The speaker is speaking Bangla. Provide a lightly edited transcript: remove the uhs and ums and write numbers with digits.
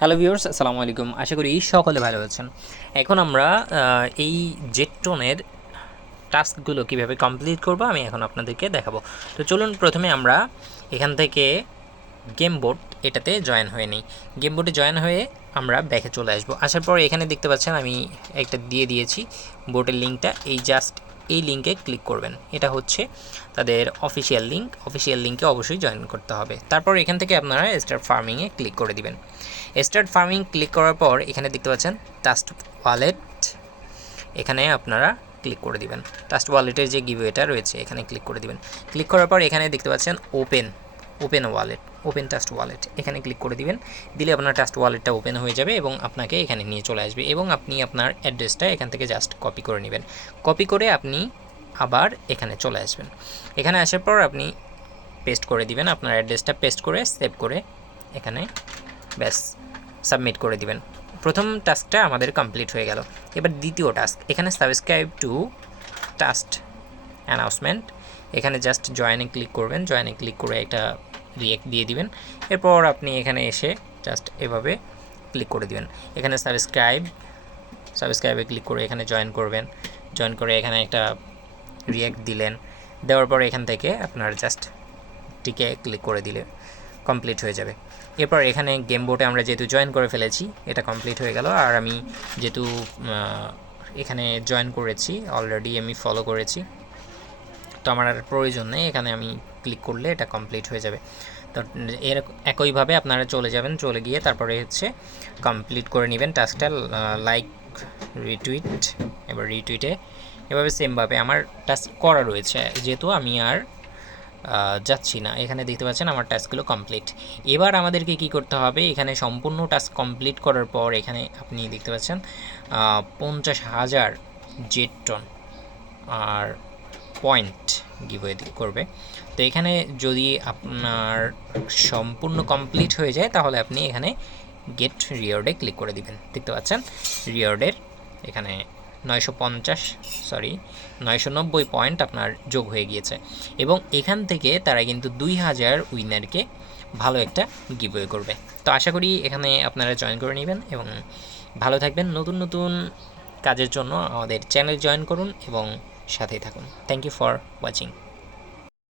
হ্যালো ভিউয়ার্স, আসসালামু আলাইকুম। আশা করি সকলে ভালো আছেন। এখন আমরা এই জেটটনের টাস্কগুলো কিভাবে কমপ্লিট করব আমি এখন আপনাদেরকে দেখাবো। তো চলুন প্রথমে আমরা এখান থেকে গেম বোর্ড এটাতে জয়েন হয়ে নিই। গেম বোর্ডে জয়েন হয়ে আমরা ব্যাকে চলে আসবো। আসার পর এখানে দেখতে পাচ্ছেন আমি একটা দিয়ে দিয়েছি বোর্ডের লিঙ্কটা। এই জাস্ট এই লিঙ্কে ক্লিক করবেন। এটা হচ্ছে তাদের অফিসিয়াল লিঙ্ক। অফিসিয়াল লিঙ্কে অবশ্যই জয়েন করতে হবে। তারপর এখান থেকে আপনারা স্টার্ট ফার্মিংয়ে ক্লিক করে দিবেন। স্টার্ট ফার্মিং ক্লিক করার পর এখানে দেখতে পাচ্ছেন ট্রাস্ট ওয়ালেট, এখানে আপনারা ক্লিক করে দিবেন। ট্রাস্ট ওয়ালেটের যে গিভওয়েটা রয়েছে এখানে ক্লিক করে দিবেন। ক্লিক করার পর এখানে দেখতে পাচ্ছেন open wallet, open trust wallet, এখানে ক্লিক করে দিবেন। দিলে আপনার ট্রাস্ট ওয়ালেটটা ওপেন হয়ে যাবে এবং আপনাকে এখানে নিয়ে চলে আসবে এবং আপনি আপনার অ্যাড্রেসটা এখান থেকে জাস্ট কপি করে নেবেন। কপি করে আপনি আবার এখানে চলে আসবেন। এখানে আসার পর আপনি পেস্ট করে দিবেন আপনার অ্যাড্রেসটা, পেস্ট করে সেভ করে এখানে ব্যাস সাবমিট করে দিবেন। প্রথম টাস্কটা আমাদের কমপ্লিট হয়ে গেল। এবার দ্বিতীয় টাস্ক, এখানে সাবস্ক্রাইব টু টাস্ক অ্যানাউন্সমেন্ট, এখানে জাস্ট জয়েনে ক্লিক করবেন। জয়েনে ক্লিক করে একটা রিয়েক্ট দিয়ে দিবেন। এরপর আপনি এখানে এসে জাস্ট এভাবে ক্লিক করে দিবেন। এখানে সাবস্ক্রাইবে ক্লিক করে এখানে জয়েন করবেন। জয়েন করে এখানে একটা রিয়েক্ট দিলেন। দেওয়ার পর এখান থেকে আপনার জাস্ট টিকে ক্লিক করে দিলে কমপ্লিট হয়ে যাবে। এরপর এখানে গেম বোর্ডে আমরা যেহেতু জয়েন করে ফেলেছি এটা কমপ্লিট হয়ে গেল। আর আমি যেহেতু এখানে জয়েন করেছি অলরেডি, আমি ফলো করেছি, তো আমার আর প্রয়োজন নেই, এখানে আমি ক্লিক করলে এটা কমপ্লিট হয়ে যাবে। তো এর একইভাবে আপনারা চলে যাবেন, চলে গিয়ে তারপরে হচ্ছে কমপ্লিট করে নেবেন টাস্কটা। লাইক, রিটুইট, এবার রিটুইটে এভাবে সেমভাবে আমার টাস্ক করা রয়েছে, যেহেতু আমি আর যাচ্ছি না। এখানে দেখতে পাচ্ছেন আমার টাস্কগুলো কমপ্লিট। এবার আমাদেরকে কি করতে হবে, এখানে সম্পূর্ণ টাস্ক কমপ্লিট করার পর এখানে আপনি দেখতে পাচ্ছেন 50,000 জেটটন আর পয়েন্ট গিভওয়ে করবে। তো এখানে যদি আপনার সম্পূর্ণ কমপ্লিট হয়ে যায় তাহলে আপনি এখানে গেট রিওয়ার্ডে ক্লিক করে দিবেন। দেখতে পাচ্ছেন রিওয়ার্ডের এখানে 990 পয়েন্ট আপনার যোগ হয়ে গিয়েছে এবং এখান থেকে তারা কিন্তু 2000 উইনারকে ভালো একটা গিভওয়ে করবে। তো আশা করি এখানে আপনারা জয়েন করে নেবেন এবং ভালো থাকবেন। নতুন নতুন কাজের জন্য আমাদের চ্যানেল জয়েন করুন এবং সাথেই থাকুন। Thank you for watching.